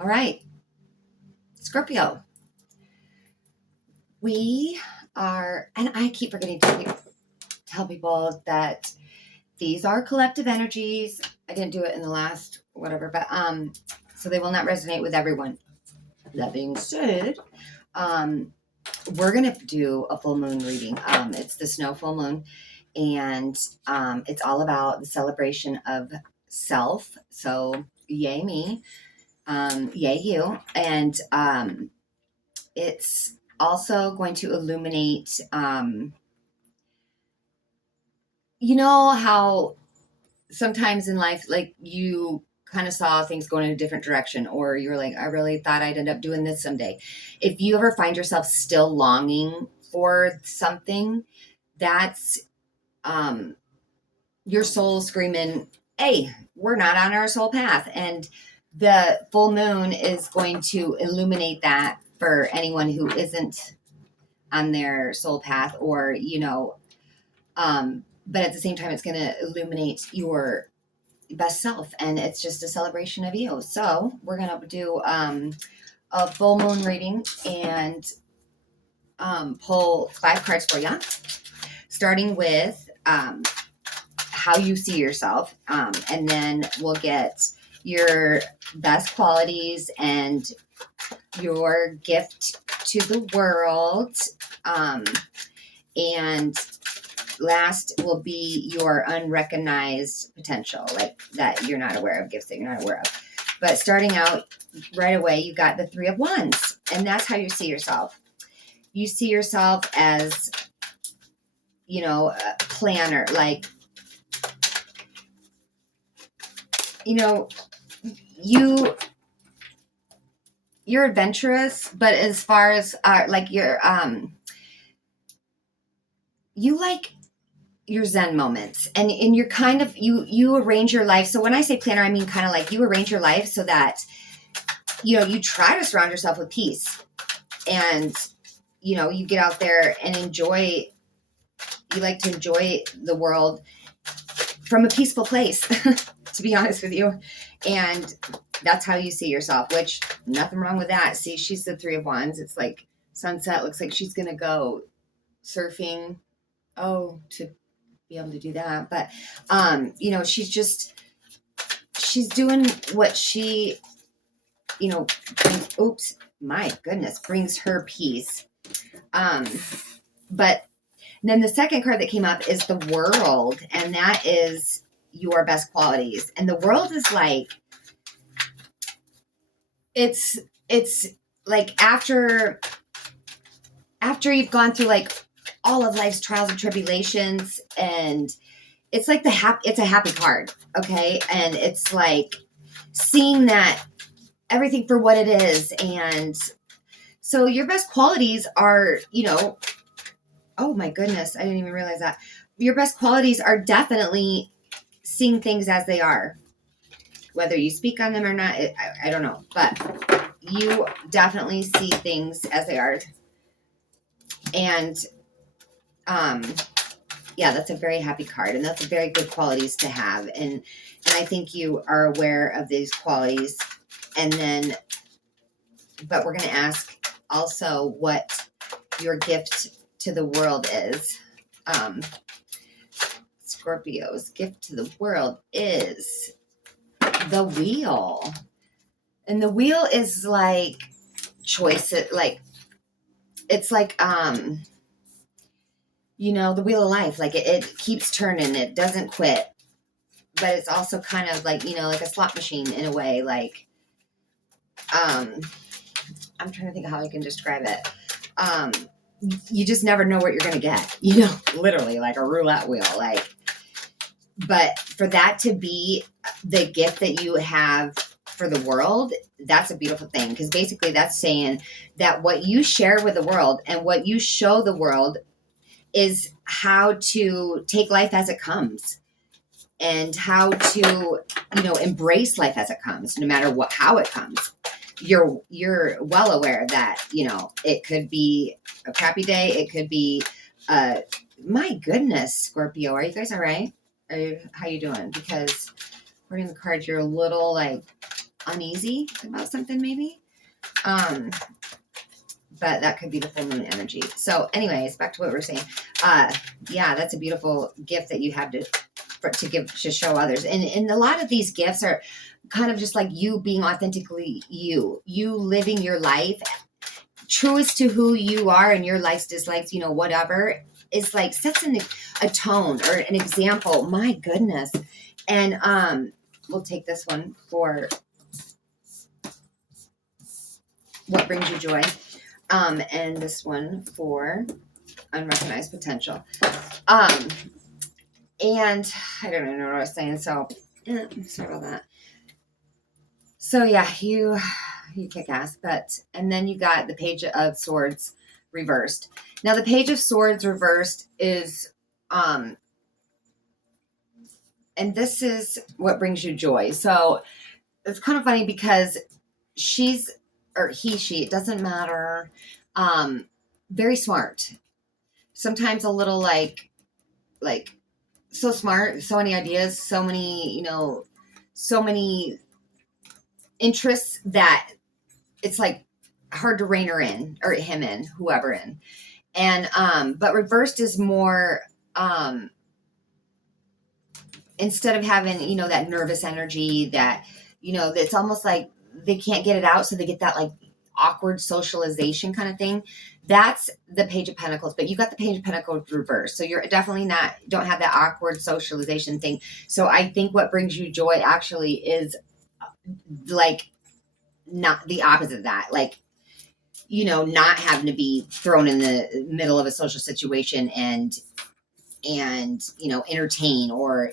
All right, Scorpio. We are, and I keep forgetting to tell people that these are collective energies. I didn't do it in the last whatever, but so they will not resonate with everyone. That being said, um, we're gonna do a full moon reading. It's the snow full moon, and it's all about the celebration of self. So yay me, yay you, and it's also going to illuminate. You know how sometimes in life, like you kind of saw things going in a different direction, or you're like, I really thought I'd end up doing this someday. If you ever find yourself still longing for something, that's um, your soul screaming, hey, we're not on our soul path. And the full moon is going to illuminate that for anyone who isn't on their soul path, or, but at the same time, it's going to illuminate your best self, and it's just a celebration of you. So we're going to do a full moon reading and pull 5 cards for you, starting with how you see yourself, and then we'll get your best qualities and your gift to the world, and last will be your unrecognized potential, like that you're not aware of, gifts that you're not aware of. But starting out right away, you got the 3 of Wands, and that's how you see yourself. You see yourself as, a planner, like, you're adventurous, but as far as like you like your Zen moments, and you're kind of, you arrange your life. So when I say planner, I mean kind of like you arrange your life so that you try to surround yourself with peace, and you get out there and enjoy. You like to enjoy the world from a peaceful place, to be honest with you, and that's how you see yourself. Which nothing wrong with that. See, she's the 3 of Wands. It's like sunset. Looks like she's gonna go surfing. Oh, to be able to do that. But, she's doing what she, oops, my goodness, brings her peace. But then the second card that came up is the World, and that is your best qualities. And the World is like, it's like after you've gone through like all of life's trials and tribulations, and it's like it's a happy card. Okay. And it's like seeing that everything for what it is. And so your best qualities are, oh my goodness, I didn't even realize that. Your best qualities are definitely seeing things as they are. Whether you speak on them or not, I don't know. But you definitely see things as they are. And yeah, that's a very happy card, and that's a very good qualities to have. And I think you are aware of these qualities. And then, but we're going to ask also what your gift to the world is. Scorpio's gift to the world is the Wheel. And the Wheel is like choices, like, it's like, the wheel of life. Like it keeps turning, it doesn't quit. But it's also kind of like, like a slot machine in a way. Like, I'm trying to think of how I can describe it. You just never know what you're going to get, literally like a roulette wheel. Like, but for that to be the gift that you have for the world, that's a beautiful thing. Because basically that's saying that what you share with the world and what you show the world is how to take life as it comes, and how to, embrace life as it comes, no matter how it comes. You're well aware that, it could be a crappy day. It could be, my goodness, Scorpio, are you guys all right? How you doing? Because according to the cards, you're a little like uneasy about something maybe. But that could be the full moon energy. So anyways, back to what we were saying. Yeah, that's a beautiful gift that you have to give, to show others. And a lot of these gifts are kind of just like you being authentically you living your life truest to who you are, and your likes, dislikes, whatever is like sets a tone or an example. My goodness. And we'll take this one for what brings you joy. And this one for unrecognized potential. And I don't even know what I was saying, so sorry about that. So yeah, you kick ass, and then you got the Page of Swords reversed. Now the Page of Swords reversed is, and this is what brings you joy. So it's kind of funny because she, it doesn't matter. Very smart. Sometimes a little like so smart, so many ideas, so many, so many interests that it's like hard to rein her in, or him in, whoever in. And but reversed is more instead of having, that nervous energy that, it's almost like they can't get it out, so they get that like awkward socialization kind of thing. That's the Page of Pentacles, but you got the Page of Pentacles reversed. So you're definitely don't have that awkward socialization thing. So I think what brings you joy actually is like not the opposite of that. Like, not having to be thrown in the middle of a social situation and entertain, or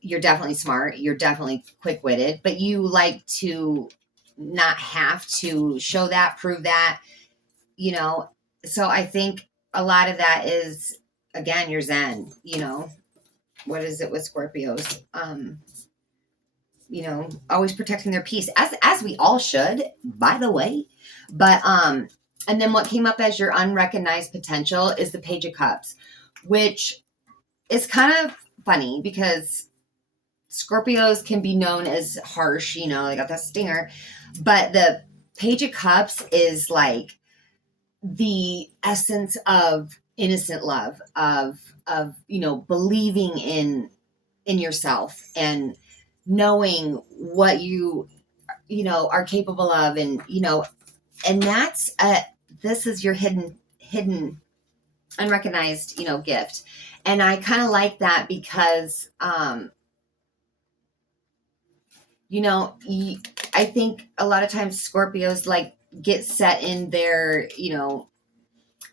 you're definitely smart, you're definitely quick-witted, but you like to not have to show that, prove that, so I think a lot of that is, again, you're Zen, what is it with Scorpios? Always protecting their peace, as we all should, by the way. But and then what came up as your unrecognized potential is the Page of Cups, which is kind of funny because Scorpios can be known as harsh, they got that stinger, but the Page of Cups is like the essence of innocent love, of believing in yourself and knowing what you are capable of, and and that's this is your hidden unrecognized gift. And I kind of like that because I think a lot of times Scorpios like get set in their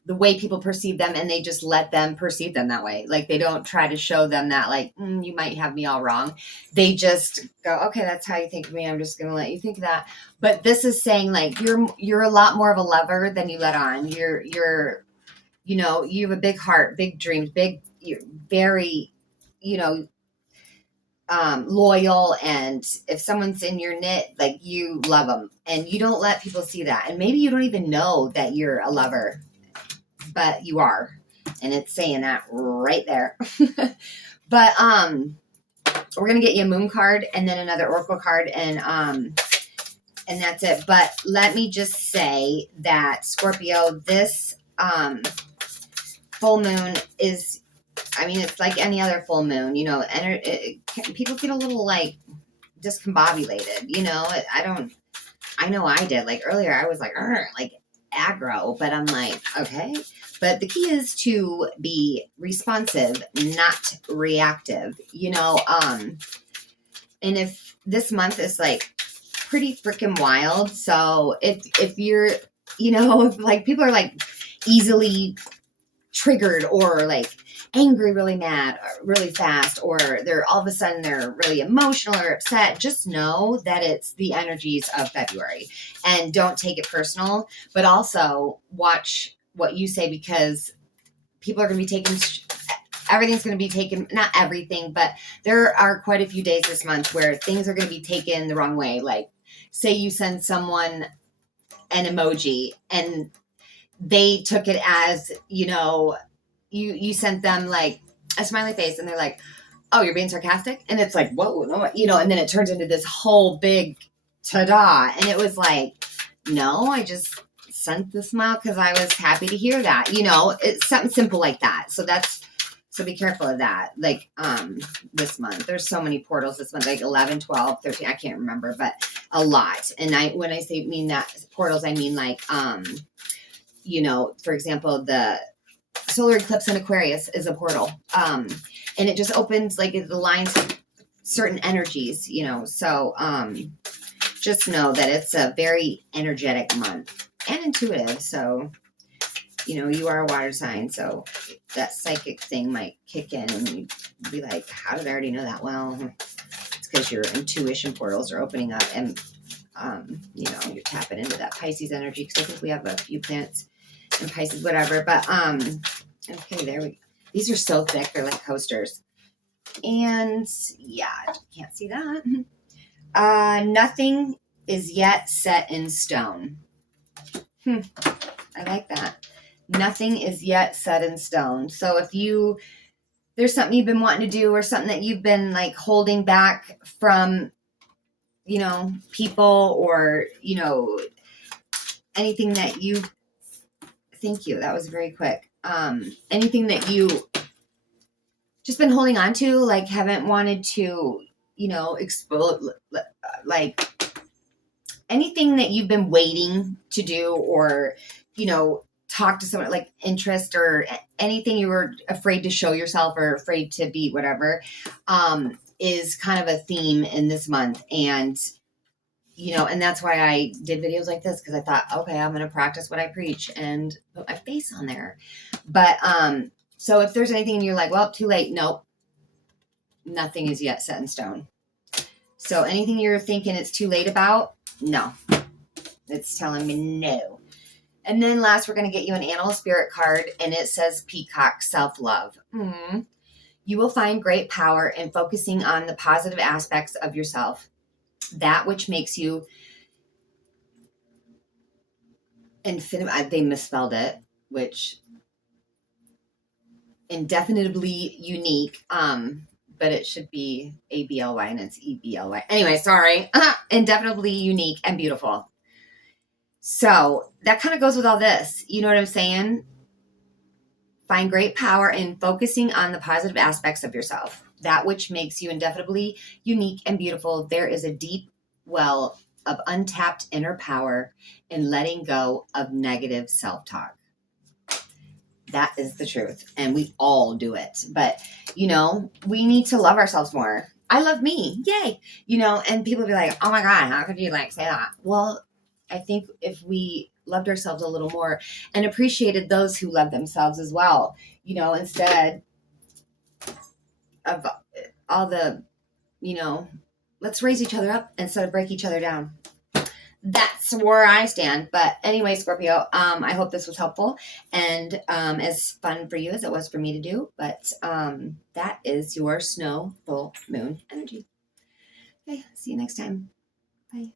the way people perceive them, and they just let them perceive them that way. Like they don't try to show them that like, you might have me all wrong. They just go, okay, that's how you think of me, I'm just gonna let you think that. But this is saying like you're a lot more of a lover than you let on. You're you have a big heart, big dreams, you're very loyal, and if someone's in your knit, like you love them, and you don't let people see that. And maybe you don't even know that you're a lover, but you are, and it's saying that right there. But we're gonna get you a moon card and then another oracle card, and that's it. But let me just say that Scorpio, this full moon is, it's like any other full moon, people get a little like discombobulated, I know I did. Like earlier I was like aggro, but I'm like, okay. But the key is to be responsive, not reactive, and if this month is like pretty freaking wild. So if you're, like people are like easily triggered, or like angry really mad really fast, or they're all of a sudden they're really emotional or upset, just know that it's the energies of February, and don't take it personal, but also watch what you say, because people are going to be taking everything's going to be taken, not everything, but there are quite a few days this month where things are going to be taken the wrong way. Like say you send someone an emoji and they took it as, you sent them like a smiley face, and they're like, oh, you're being sarcastic? And it's like, whoa, no, you know, and then it turns into this whole big ta-da. And it was like, no, I just sent the smile because I was happy to hear that. You know, it's something simple like that. So be careful of that. Like, this month, there's so many portals this month, like 11, 12, 13, I can't remember, but a lot. And when I say mean that portals, I mean like, you know, for example, the solar eclipse in Aquarius is a portal. And it just opens, like it aligns certain energies, you know, so, just know that it's a very energetic month and intuitive. So, you know, you are a water sign, so that psychic thing might kick in and you'd be like, how did I already know that? Well, it's because your intuition portals are opening up and, you know, you're tapping into that Pisces energy because I think we have a few planets in Pisces, whatever. But, okay, there we go. These are so thick. They're like coasters. And yeah, can't see that. Nothing is yet set in stone. I like that. Nothing is yet set in stone. So if there's something you've been wanting to do or something that you've been like holding back from, you know, people or, you know, anything that you, thank you. That was very quick. Anything that you just been holding on to, like haven't wanted to, you know, expose, like anything that you've been waiting to do or, you know, talk to someone like interest or anything you were afraid to show yourself or afraid to be whatever, is kind of a theme in this month. And, you know, and that's why I did videos like this. Cause I thought, okay, I'm going to practice what I preach and put my face on there. But, so if there's anything and you're like, well, too late. Nope. Nothing is yet set in stone. So anything you're thinking it's too late about, no, it's telling me no. And then last, we're going to get you an animal spirit card, and it says Peacock, self-love. You will find great power in focusing on the positive aspects of yourself, that which makes you infinite. They misspelled it, which indefinitely unique. But it should be ABLY and it's EBLY. Anyway, sorry. Indefinitely unique and beautiful. So that kind of goes with all this. You know what I'm saying? Find great power in focusing on the positive aspects of yourself, that which makes you indefinitely unique and beautiful. There is a deep well of untapped inner power in letting go of negative self-talk. That is the truth. And we all do it. But, you know, we need to love ourselves more. I love me. Yay. You know, and people be like, oh my God, how could you like say that? Well, I think if we loved ourselves a little more and appreciated those who love themselves as well, you know, instead of all the, you know, let's raise each other up instead of break each other down. That's where I stand. But anyway, Scorpio, I hope this was helpful and as fun for you as it was for me to do. But that is your snow full moon energy. Okay, see you next time. Bye.